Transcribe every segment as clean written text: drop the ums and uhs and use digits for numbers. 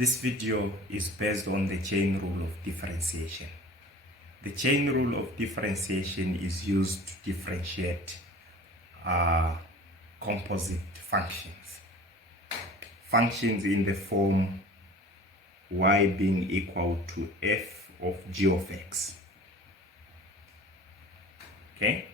This video is based on the chain rule of differentiation. The chain rule of differentiation is used to differentiate composite functions. Functions in the form y being equal to f of g of x. Okay?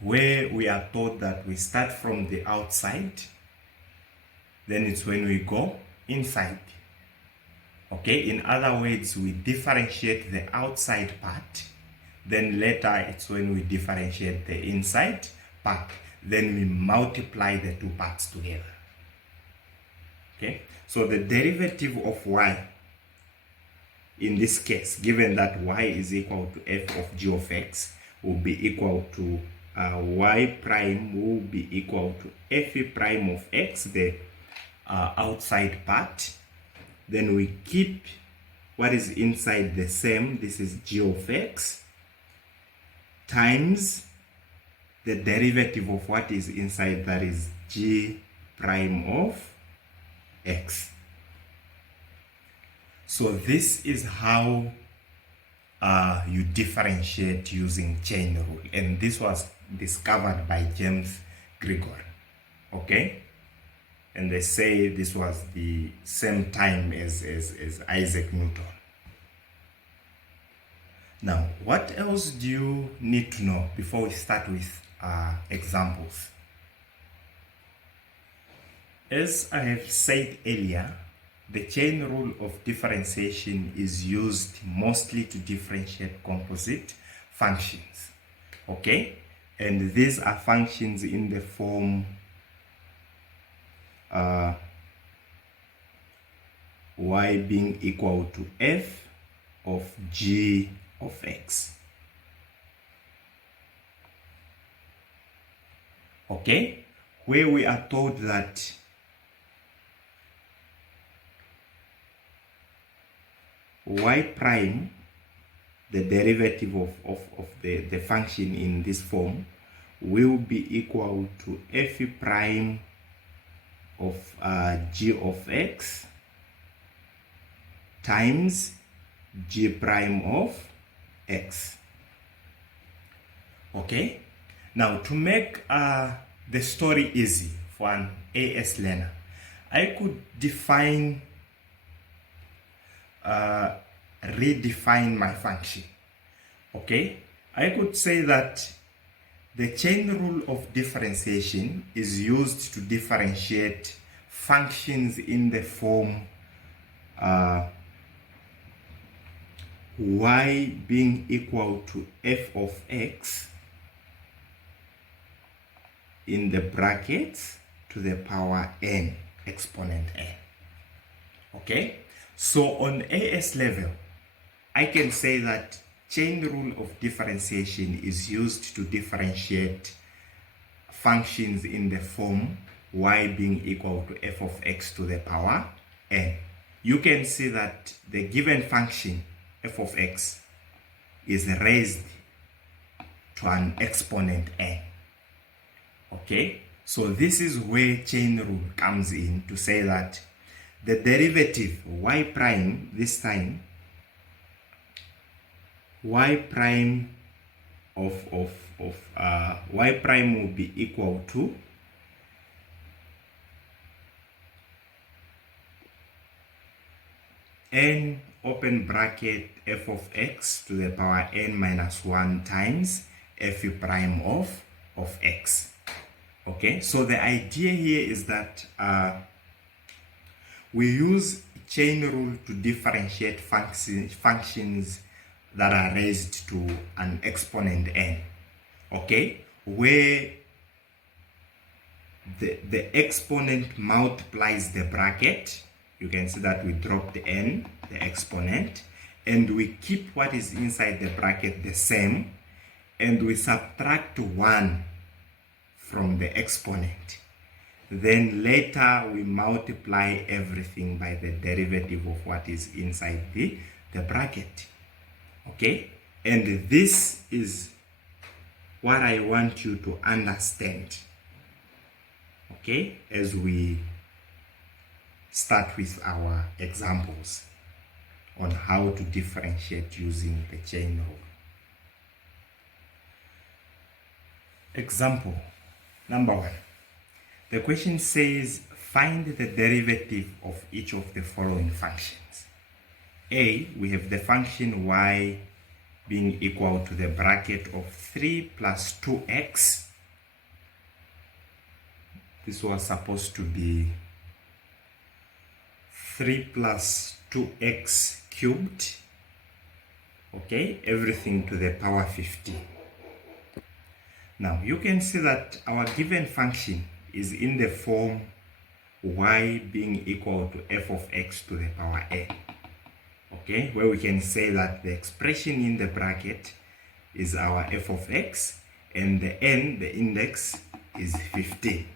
Where we are taught that we start from the outside, then it's when we go inside. Okay, in other words, we differentiate the outside part, then later it's when we differentiate the inside part, then we multiply the two parts together. Okay, so the derivative of y in this case, given that y is equal to f of g of x, will be equal to y prime will be equal to f prime of x, the outside part. Then we keep what is inside the same. This is g of x times the derivative of what is inside, that is g prime of x. So this is how you differentiate using chain rule, and this was discovered by James Gregory. Okay, and they say this was the same time as Isaac Newton. Now, what else do you need to know before we start with examples? As I have said earlier, the chain rule of differentiation is used mostly to differentiate composite functions. Okay, and these are functions in the form y being equal to f of g of x. Okay, where we are told that y prime, the derivative of the function in this form, will be equal to f prime of g of x times g prime of x. Okay, now to make the story easy for an AS learner, I could redefine my function. Okay, I could say that the chain rule of differentiation is used to differentiate functions in the form y being equal to f of x in the brackets to the power n, exponent n. Okay, so on AS level, I can say that chain rule of differentiation is used to differentiate functions in the form y being equal to f of x to the power n. You can see that the given function f of x is raised to an exponent n. Okay, so this is where chain rule comes in to say that the derivative y prime, this time y prime of y prime will be equal to n open bracket f of x to the power n minus 1 times f prime of x. Okay, so the idea here is that we use chain rule to differentiate functions that are raised to an exponent n. Okay, where the exponent multiplies the bracket. You can see that we drop the n, the exponent, and we keep what is inside the bracket the same, and we subtract 1 from the exponent. Then later we multiply everything by the derivative of what is inside the bracket. Okay, and this is what I want you to understand, okay, as we start with our examples on how to differentiate using the chain rule. Example number 1. The question says, find the derivative of each of the following functions. A, we have the function y being equal to the bracket of 3 plus 2x. This was supposed to be 3 plus 2x cubed. Okay, everything to the power 50. Now you can see that our given function is in the form y being equal to f of x to the power n. Okay, where we can say that the expression in the bracket is our f of x and the n, the index, is 15.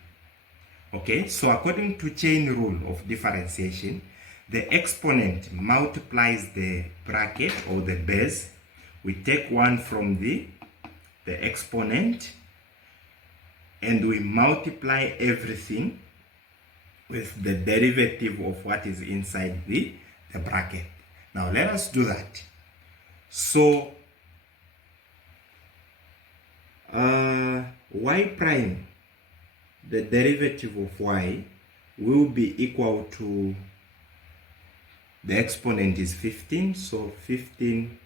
Okay, so according to chain rule of differentiation, the exponent multiplies the bracket or the base. We take one from the exponent and we multiply everything with the derivative of what is inside the bracket. Now let us do that. So y prime, the derivative of y, will be equal to, the exponent is 15, so 15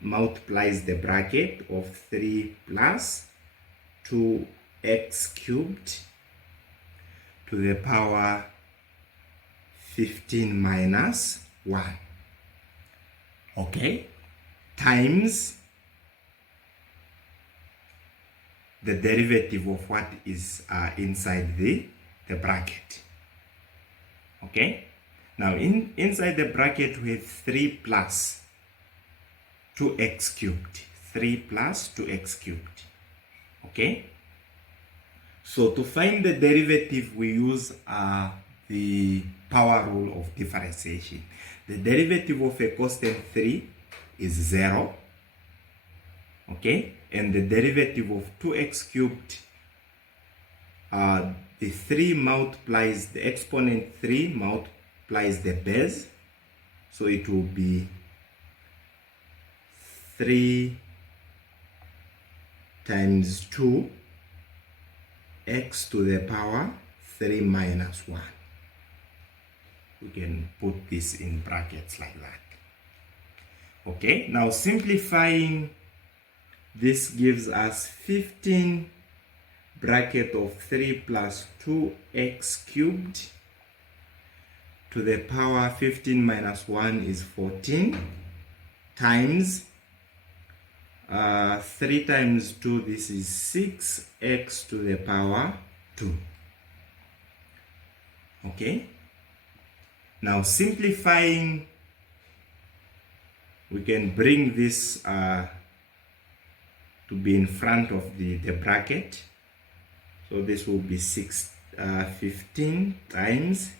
multiplies the bracket of 3 plus 2x cubed to the power 15 minus 1. Okay, times the derivative of what is inside the bracket. Okay, now inside the bracket we have 3 plus 2x cubed. 3 plus 2x cubed. Okay, so to find the derivative we use the power rule of differentiation. The derivative of a constant 3 is 0. Okay, and the derivative of 2x cubed, the 3 multiplies, the exponent 3 multiplies the base, so it will be 3 times 2 x to the power 3 minus 1. We can put this in brackets like that. Okay, now simplifying, this gives us 15 bracket of 3 plus 2x cubed to the power 15 minus 1 is 14 times 3 times 2, this is 6x to the power 2. Okay, now simplifying, we can bring this to be in front of the bracket. So this will be 15 times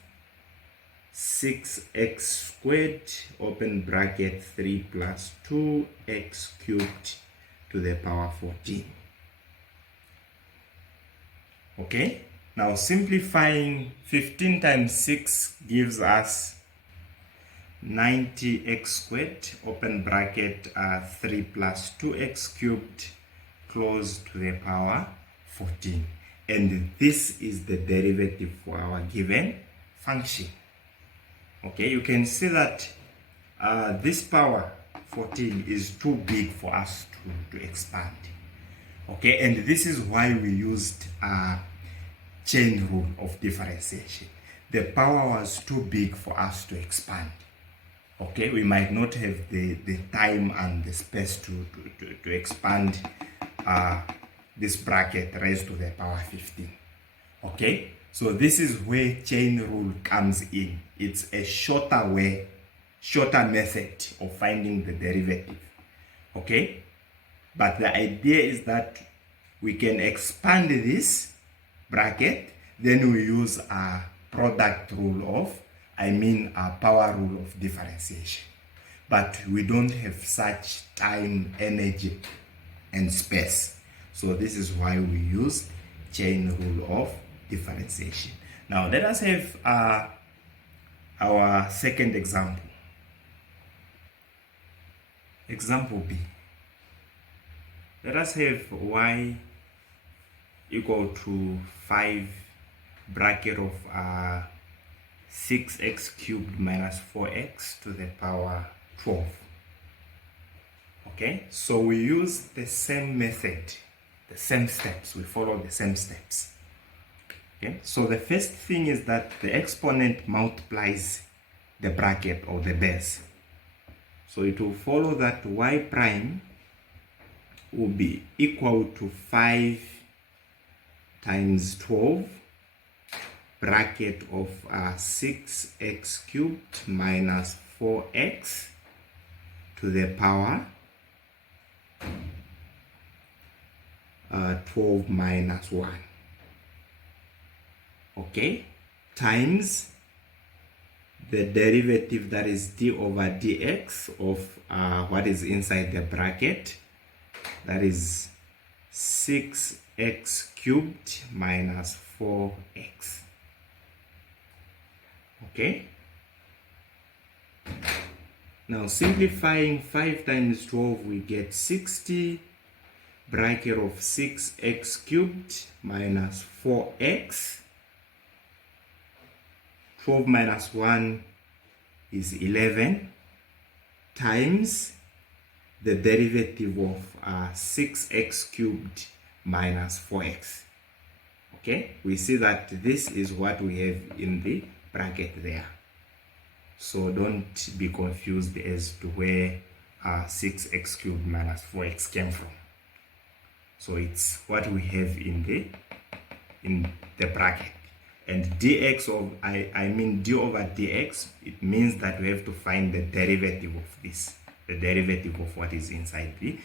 6x squared, open bracket, 3 plus 2x cubed to the power 14. Okay, now simplifying, 15 times 6 gives us 90x squared, open bracket, 3 plus 2x cubed, close to the power 14. And this is the derivative for our given function. Okay, you can see that this power 14 is too big for us to expand. Okay, and this is why we used chain rule of differentiation. The power was too big for us to expand. Okay, we might not have the time and the space to expand this bracket raised to the power 15. Okay, so this is where chain rule comes in. It's a shorter way, shorter method of finding the derivative. Okay, but the idea is that we can expand this bracket, then we use a product rule of, a power rule of differentiation. But we don't have such time, energy, and space. So this is why we use chain rule of differentiation. Now let us have our second example. Example B. Let us have y equal to 5 bracket of 6x cubed minus 4x to the power 12. Okay, so we use the same method, the same steps, we follow the same steps. Okay, so the first thing is that the exponent multiplies the bracket or the base. So it will follow that y prime will be equal to 5 times 12 bracket of 6x cubed minus 4x to the power 12 minus 1. Okay, times the derivative, that is d over dx of what is inside the bracket, that is 6x cubed minus 4x. Okay, now simplifying 5 times 12, we get 60 bracket of 6x cubed minus 4x. 12 minus 1 is 11 times the derivative of 6x cubed minus 4x. Okay, we see that this is what we have in the bracket there. So don't be confused as to where 6x cubed minus 4x came from. So it's what we have in the bracket. And dx of, I mean d over dx, it means that we have to find the derivative of this, the derivative of what is inside the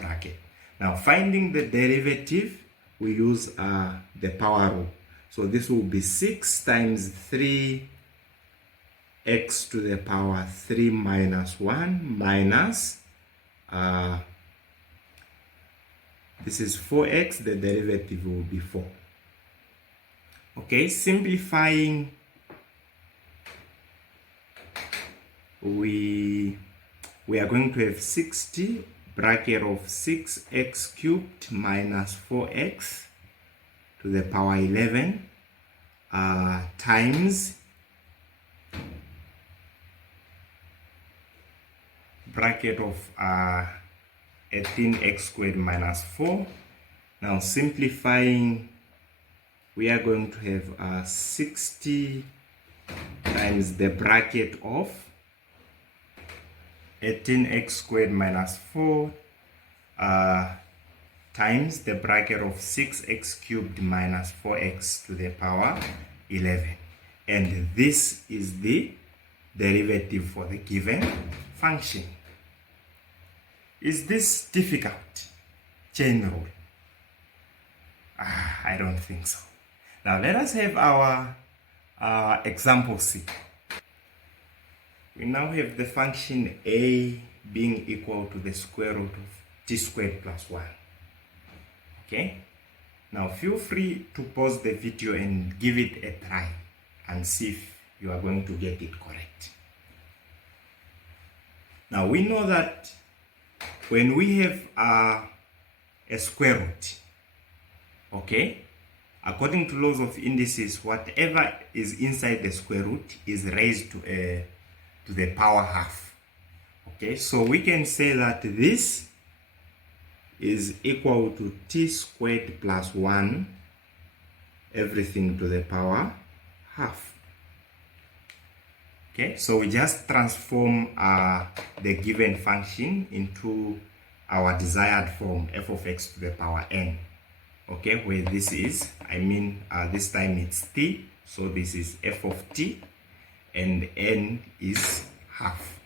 bracket. Now finding the derivative, we use the power rule. So this will be 6 times 3x to the power 3 minus 1 minus, this is 4x, the derivative will be 4. Okay, simplifying, we are going to have 60 bracket of 6x cubed minus 4x to the power 11 times bracket of 18x squared minus 4. Now simplifying, we are going to have 60 times the bracket of 18x squared minus 4 times the bracket of 6x cubed minus 4x to the power 11. And this is the derivative for the given function. Is this difficult? Chain rule? I don't think so. Now let us have our example C. We now have the function a being equal to the square root of t squared plus 1. Okay? Now feel free to pause the video and give it a try and see if you are going to get it correct. Now we know that when we have a square root, okay, according to laws of indices, whatever is inside the square root is raised to the power half. Okay, so we can say that this is equal to t squared plus 1, everything to the power half. Okay, so we just transform the given function into our desired form, f of x to the power n. Okay, where this is, I mean, this time it's t, so this is f of t, and n is half.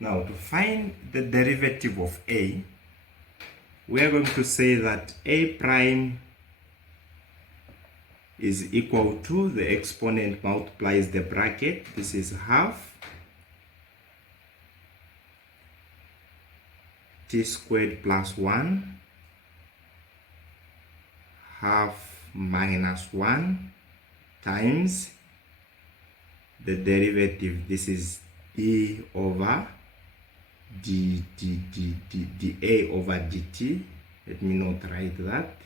Now, to find the derivative of a, we are going to say that a prime is equal to, the exponent multiplies the bracket, this is half t squared plus 1 half minus 1 times the derivative, this is d over dA over dt. Let me not write that.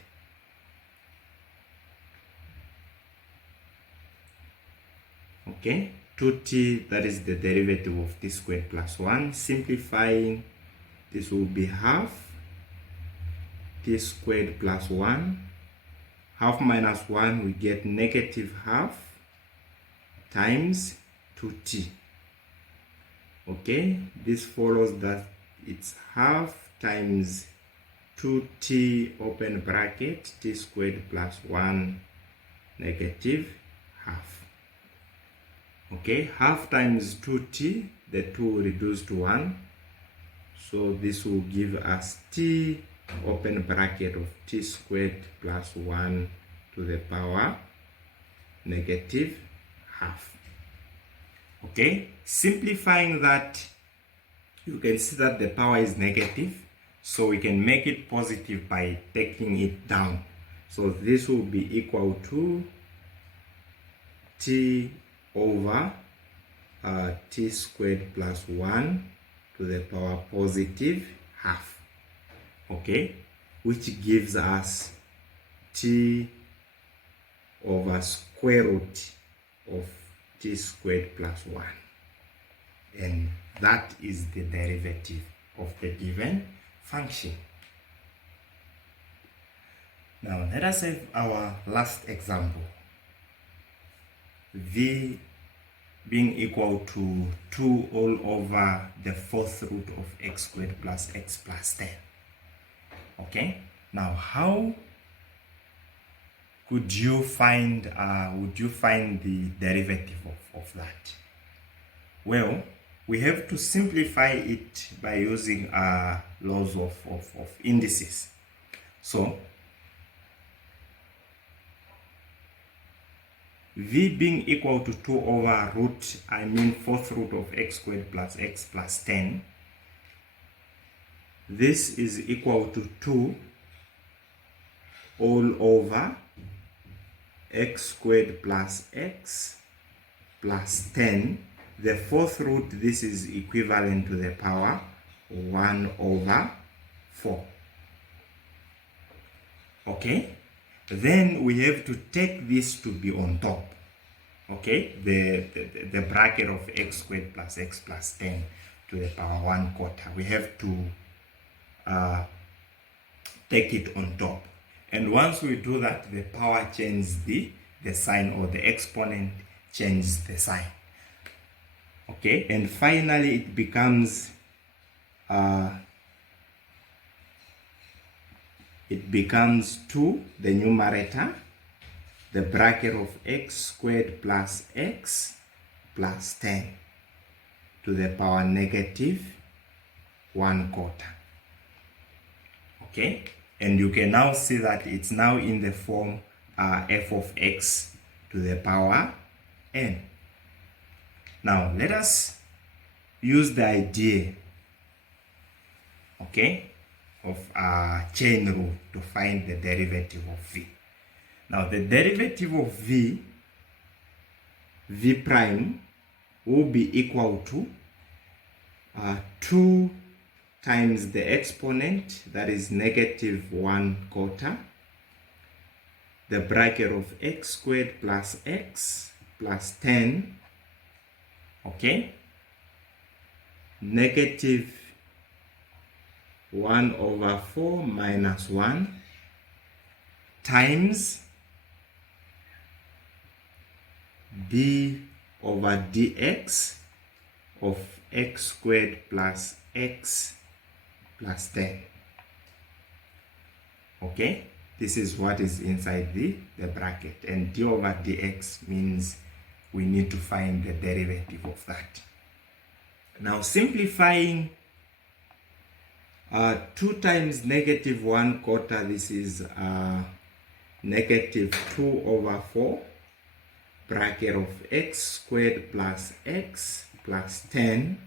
Okay, 2t, that is the derivative of t squared plus 1. Simplifying, this will be half t squared plus 1. Half minus 1, we get negative half times 2t. Okay, this follows that it's half times 2t open bracket t squared plus 1 negative half. Okay, half times 2t, the 2 will reduce to 1. So this will give us t open bracket of t squared plus 1 to the power negative half. Okay, simplifying that, you can see that the power is negative, so we can make it positive by taking it down. So this will be equal to t over t squared plus 1 to the power positive half. Okay, which gives us t over square root of t squared plus 1. And that is the derivative of the given function. Now let us have our last example. V being equal to 2 all over the 4th root of x squared plus x plus 10. Okay, now how could you find the derivative of that? Well, we have to simplify it by using laws of indices. So v being equal to 2 over 4th root of x squared plus x plus 10, this is equal to 2 all over x squared plus x plus 10. The 4th root, this is equivalent to the power 1 over 4. Okay, then we have to take this to be on top. Okay, the bracket of x squared plus x plus 10 to the power 1/4. We have to take it on top. And once we do that, the power changes the sign, or the exponent changes the sign. Okay, and finally it becomes 2, the numerator, the bracket of x squared plus x plus 10 to the power negative 1/4. Okay, and you can now see that it's now in the form f of x to the power n. Now let us use the idea, okay, of chain rule to find the derivative of v. Now the derivative of v prime will be equal to 2 times the exponent, that is negative 1/4, the bracket of x squared plus x plus 10, okay, negative 1 over 4 minus 1 times d over dx of x squared plus x plus 10. Okay, this is what is inside the bracket, and d over dx means we need to find the derivative of that. Now simplifying, 2 times negative 1/4, this is negative 2 over 4, bracket of x squared plus x plus 10,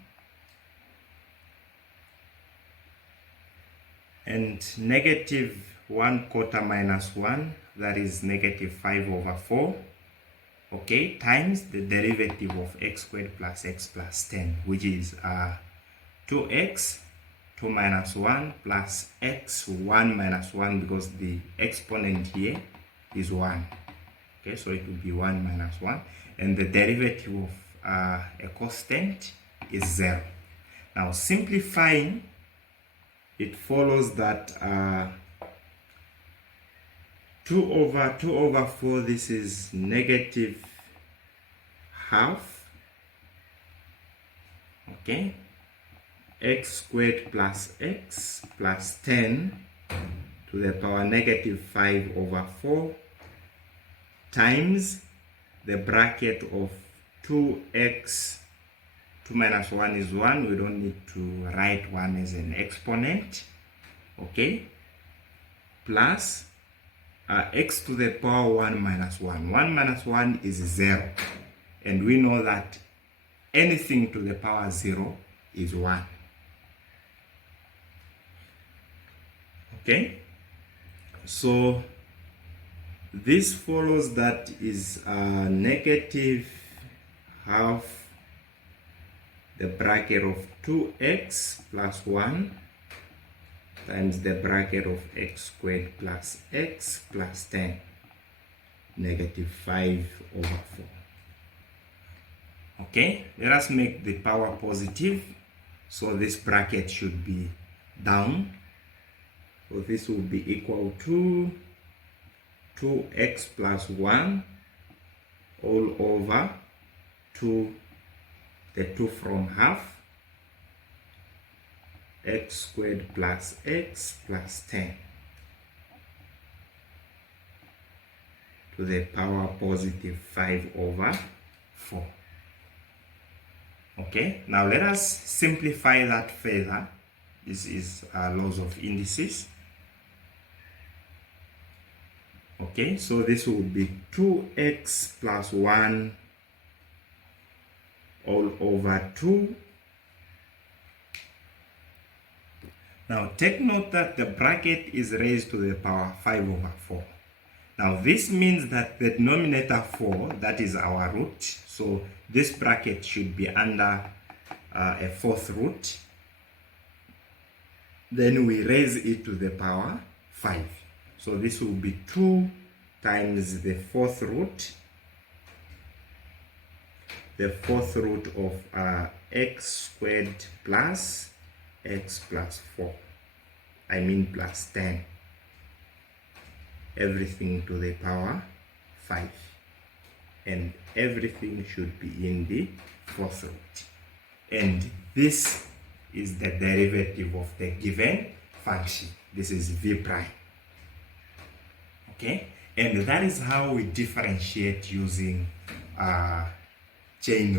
and negative 1/4 minus 1, that is negative 5 over 4, okay, times the derivative of x squared plus x plus 10, which is 2x 2 minus 1 plus x 1 minus 1, because the exponent here is 1. Okay, so it will be 1 minus 1, and the derivative of a constant is 0. Now simplifying, it follows that 2 over 4, this is negative half, okay, x squared plus x plus 10 to the power negative 5 over 4 times the bracket of 2x, 2 minus 1 is 1, we don't need to write 1 as an exponent, okay, plus x to the power 1 minus 1. 1 minus 1 is 0, and we know that anything to the power 0 is 1. Okay, so this follows that is negative half the bracket of 2x plus 1 times the bracket of x squared plus x plus 10, negative 5 over 4. Okay, let us make the power positive, so this bracket should be down. So this will be equal to 2x plus 1 all over 2, the 2 from half, x squared plus x plus 10 to the power positive 5 over 4. Okay, now let us simplify that further. This is laws of indices. Okay, so this will be 2x plus 1 all over 2. Now take note that the bracket is raised to the power 5 over 4. Now this means that the denominator 4, that is our root, so this bracket should be under a fourth root. Then we raise it to the power 5. So this will be 2 times the fourth root. The fourth root of x squared plus x plus 4. I mean plus 10. Everything to the power 5. And everything should be in the fourth root. And this is the derivative of the given function. This is v prime. Okay, and that is how we differentiate using chain rule.